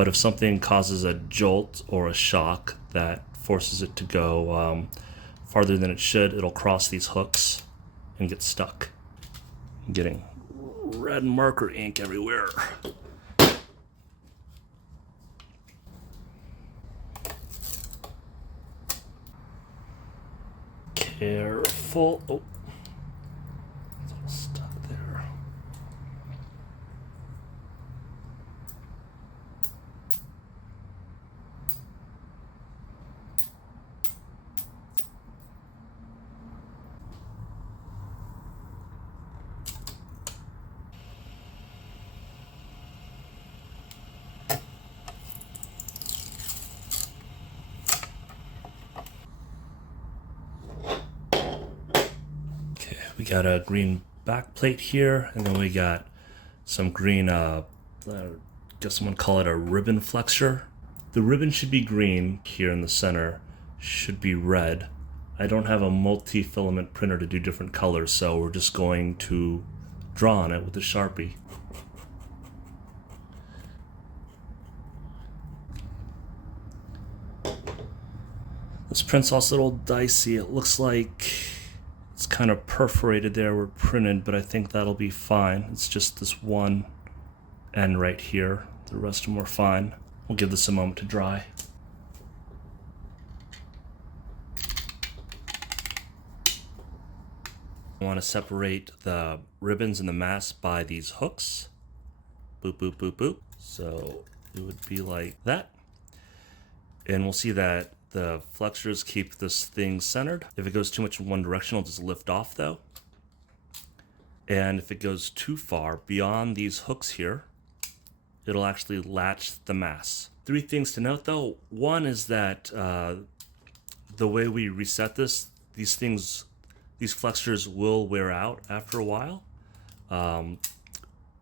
But if something causes a jolt or a shock that forces it to go farther than it should, it'll cross these hooks and get stuck. I'm getting red marker ink everywhere. Careful. Oh, it's all stuck there. We got a green back plate here, and then we got some green, I guess someone call it a ribbon flexure. The ribbon should be green here in the center, should be red. I don't have a multi-filament printer to do different colors, so we're just going to draw on it with a Sharpie. This print's also a little dicey. It looks like it's kind of perforated there where it printed, but I think that'll be fine. It's just this one end right here. The rest of them are fine. We'll give this a moment to dry. I want to separate the ribbons and the mask by these hooks. Boop, boop, boop, boop. So it would be like that. And we'll see that the flexures keep this thing centered. If it goes too much in one direction, it'll just lift off though. And if it goes too far beyond these hooks here, it'll actually latch the mass. 3 things to note though. One is that the way we reset this, these flexures will wear out after a while,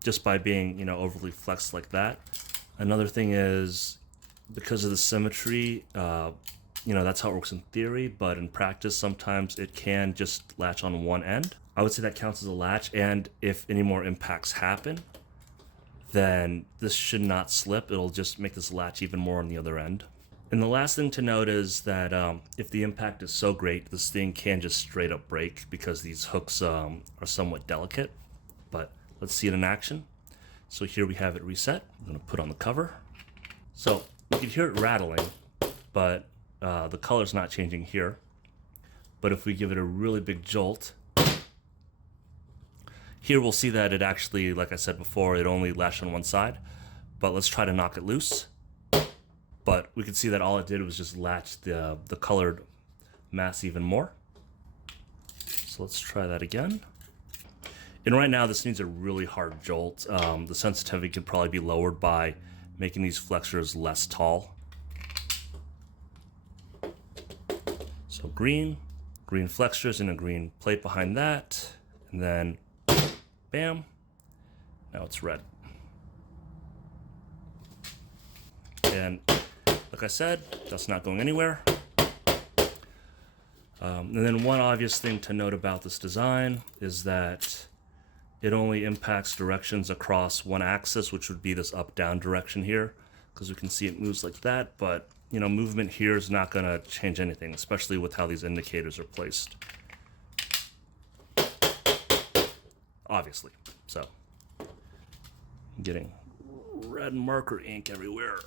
just by being, overly flexed like that. Another thing is, because of the symmetry, that's how it works in theory, but in practice, sometimes it can just latch on one end. I would say that counts as a latch, and if any more impacts happen, then this should not slip. It'll just make this latch even more on the other end. And the last thing to note is that if the impact is so great, this thing can just straight up break because these hooks are somewhat delicate. But let's see it in action. So here we have it reset. I'm gonna put on the cover. So you can hear it rattling, but the color's not changing here. But if we give it a really big jolt, here we'll see that it actually, like I said before, it only latched on one side. But let's try to knock it loose. But we can see that all it did was just latch the colored mass even more. So let's try that again. And right now this needs a really hard jolt. The sensitivity could probably be lowered by making these flexures less tall. So green flexures and a green plate behind that, and then bam, now it's red. And like I said, that's not going anywhere. And then one obvious thing to note about this design is that it only impacts directions across one axis, which would be this up-down direction here, because we can see it moves like that, but movement here is not going to change anything, especially with how these indicators are placed. Obviously. So I'm getting red marker ink everywhere.